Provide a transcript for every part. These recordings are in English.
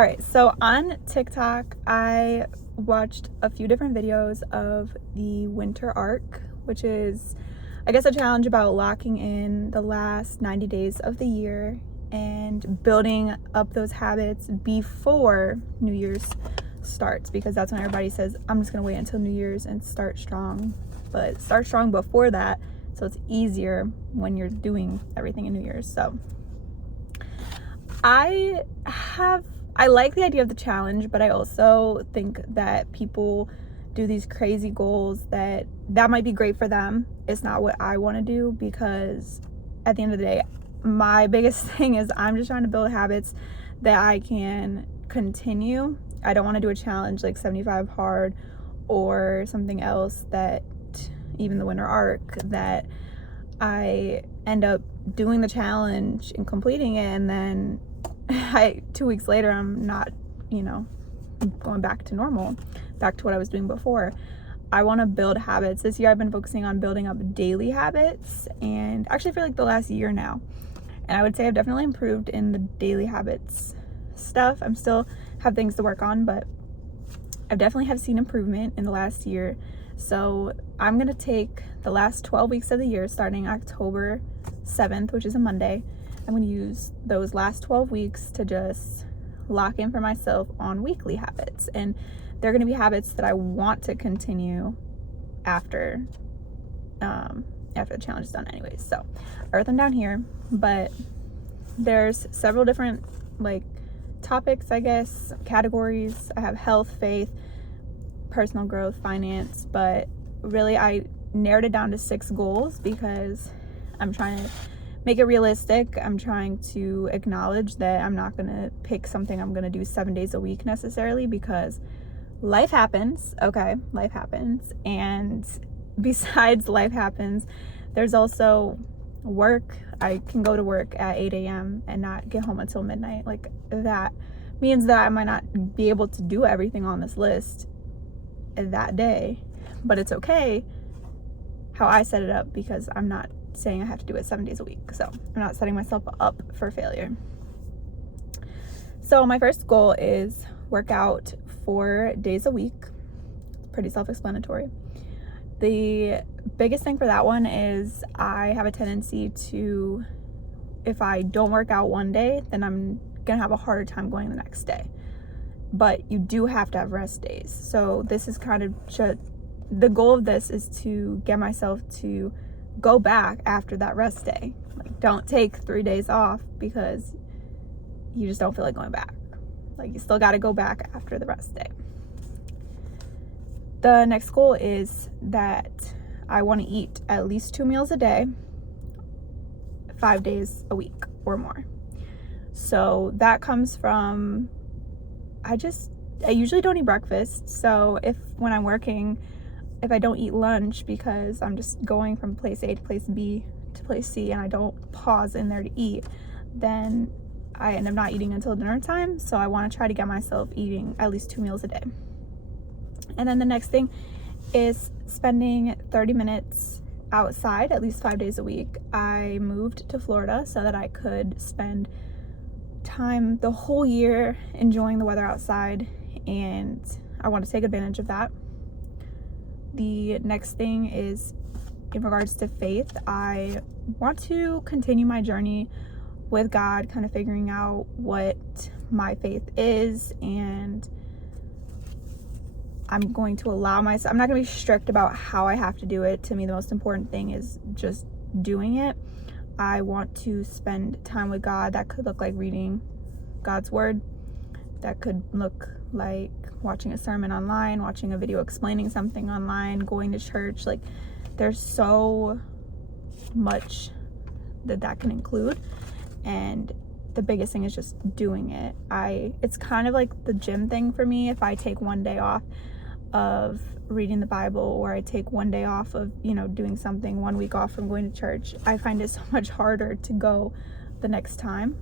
All right, so on TikTok, I watched a few different videos of the winter arc, which is, I guess, a challenge about locking in the last 90 days of the year and building up those habits before New Year's starts, because that's when everybody says, I'm just gonna wait until New Year's and start strong. But start strong before that, so it's easier when you're doing everything in New Year's. So I like the idea of the challenge, but I also think that people do these crazy goals that might be great for them. It's not what I want to do, because at the end of the day, my biggest thing is I'm just trying to build habits that I can continue. I don't want to do a challenge like 75 hard or something else, that even the winter arc, that I end up doing the challenge and completing it, and then 2 weeks later I'm not, going back to normal, back to what I was doing before. I want to build habits. This year I've been focusing on building up daily habits, and actually for like the last year now, and I would say I've definitely improved in the daily habits stuff. I'm still have things to work on, but I definitely have seen improvement in the last year. So I'm gonna take the last 12 weeks of the year, starting October 7th, which is a Monday. I'm gonna use those last 12 weeks to just lock in for myself on weekly habits, and they're gonna be habits that I want to continue after the challenge is done anyways. So I wrote them down here, but there's several different topics, I guess, categories. I have health, faith, personal growth, finance, but really I narrowed it down to 6 goals because I'm trying to make it realistic. I'm trying to acknowledge that I'm not gonna pick something I'm gonna do 7 days a week necessarily, because life happens. Okay, life happens, and besides life happens, there's also work. I can go to work at 8 a.m. and not get home until midnight. Like, that means that I might not be able to do everything on this list that day, but it's okay how I set it up, because I'm not saying I have to do it 7 days a week. So I'm not setting myself up for failure. So my first goal is work out 4 days a week. Pretty self-explanatory. The biggest thing for that one is I have a tendency to, if I don't work out one day, then I'm gonna have a harder time going the next day. But you do have to have rest days. So this is kind of the goal of this is to get myself to go back after that rest day. Like, don't take 3 days off because you just don't feel like going back. Like, you still got to go back after the rest day. The next goal is that I want to eat at least 2 meals a day, 5 days a week or more. So that comes from, I usually don't eat breakfast. So when I'm working, if I don't eat lunch because I'm just going from place A to place B to place C and I don't pause in there to eat, then I end up not eating until dinner time. So I want to try to get myself eating at least 2 meals a day. And then the next thing is spending 30 minutes outside at least 5 days a week. I moved to Florida so that I could spend time the whole year enjoying the weather outside, and I want to take advantage of that. The next thing is in regards to faith. I want to continue my journey with God, kind of figuring out what my faith is, and I'm going to allow myself, I'm not going to be strict about how I have to do it. To me, the most important thing is just doing it. I want to spend time with God. That could look like reading God's word. That could look like watching a sermon online, watching a video explaining something online, going to church. Like, there's so much that can include, and the biggest thing is just doing it. It's kind of like the gym thing for me. If I take 1 day off of reading the Bible, or I take 1 day off of doing something, 1 week off from going to church, I find it so much harder to go the next time.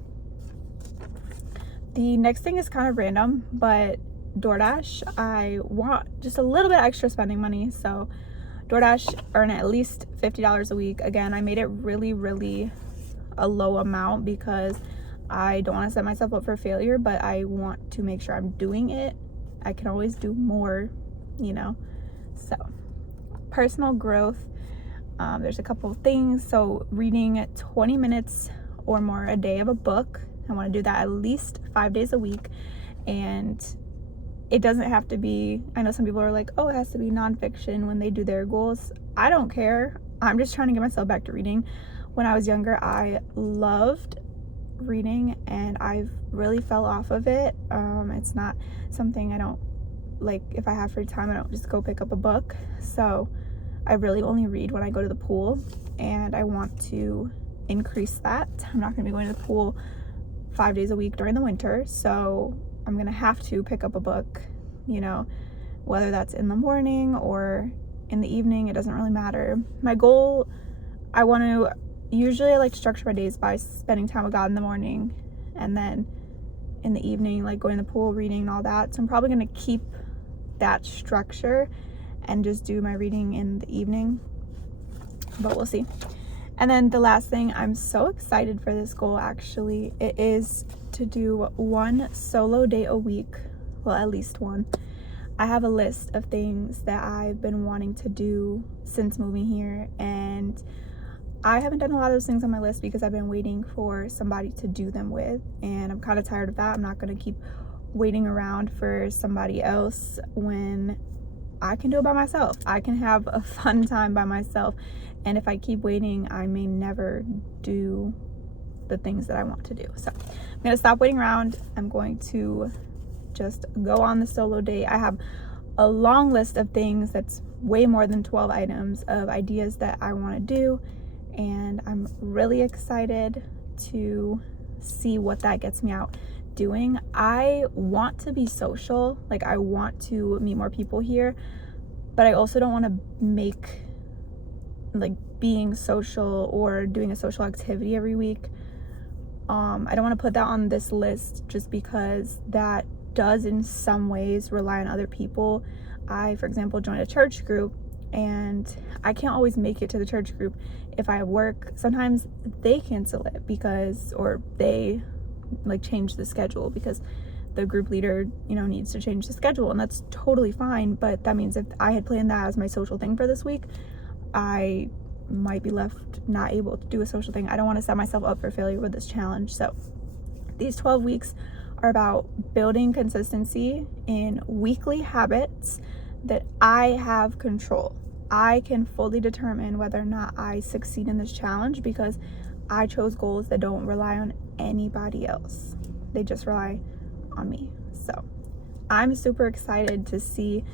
The next thing is kind of random, but DoorDash. I want just a little bit extra spending money, so DoorDash earn at least $50 a week. Again, I made it really a low amount because I don't want to set myself up for failure, but I want to make sure I'm doing it. I can always do more, you know. So personal growth, there's a couple of things. So reading 20 minutes or more a day of a book. I want to do that at least 5 days a week. And it doesn't have to be, I know some people are like, oh, it has to be nonfiction when they do their goals. I don't care. I'm just trying to get myself back to reading. When I was younger, I loved reading and I've really fell off of it. It's not something I don't like. If I have free time, I don't just go pick up a book. So I really only read when I go to the pool, and I want to increase that. I'm not going to be going to the pool 5 days a week during the winter, so I'm going to have to pick up a book, you know, whether that's in the morning or in the evening, it doesn't really matter. My goal, I like to structure my days by spending time with God in the morning, and then in the evening, like going to the pool, reading and all that. So I'm probably going to keep that structure and just do my reading in the evening, but we'll see. And then the last thing, I'm so excited for this goal actually. It is to do 1 solo day a week. Well, at least one. I have a list of things that I've been wanting to do since moving here, and I haven't done a lot of those things on my list because I've been waiting for somebody to do them with, and I'm kind of tired of that. I'm not going to keep waiting around for somebody else when I can do it by myself. I can have a fun time by myself, and if I keep waiting, I may never do the things that I want to do. So I'm going to stop waiting around. I'm going to just go on the solo date. I have a long list of things that's way more than 12 items of ideas that I want to do, and I'm really excited to see what that gets me out doing. I want to be social, like I want to meet more people here, but I also don't want to make like being social or doing a social activity every week. I don't want to put that on this list just because that does in some ways rely on other people. I, for example, joined a church group, and I can't always make it to the church group if I have work. Sometimes they cancel it or they like change the schedule because the group leader, you know, needs to change the schedule, and that's totally fine. But that means if I had planned that as my social thing for this week, I might be left not able to do a social thing. I don't want to set myself up for failure with this challenge. So these 12 weeks are about building consistency in weekly habits that I have control. I can fully determine whether or not I succeed in this challenge because I chose goals that don't rely on anybody else. They just rely on me. So I'm super excited to see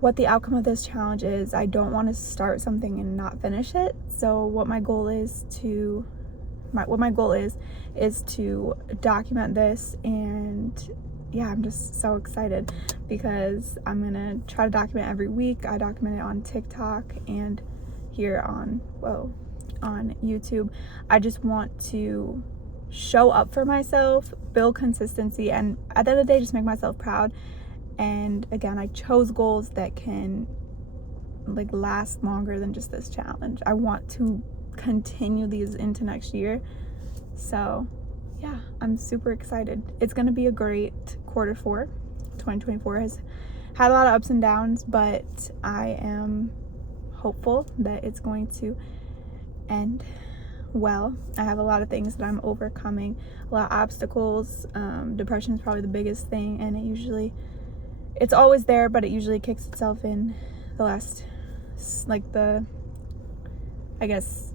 what the outcome of this challenge is. I don't want to start something and not finish it. So what my goal is to document this, and yeah, I'm just so excited because I'm gonna try to document every week. I document it on TikTok and here on YouTube. I just want to show up for myself, build consistency, and at the end of the day, just make myself proud. And again, I chose goals that can like last longer than just this challenge. I want to continue these into next year. So yeah, I'm super excited. It's going to be a great quarter 4. 2024 has had a lot of ups and downs, but I am hopeful that it's going to end well. I have a lot of things that I'm overcoming, a lot of obstacles. Depression is probably the biggest thing, and it's always there, but it usually kicks itself in the last, I guess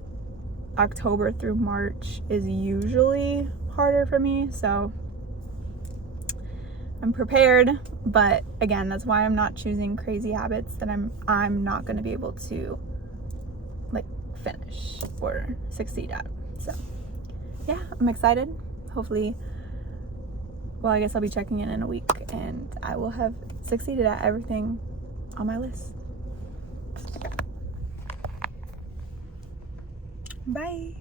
October through March is usually harder for me. So I'm prepared, but again, that's why I'm not choosing crazy habits that I'm not going to be able to like finish or succeed at. So yeah, I'm excited. Hopefully, well, I guess I'll be checking in a week and I will have succeeded at everything on my list. Bye.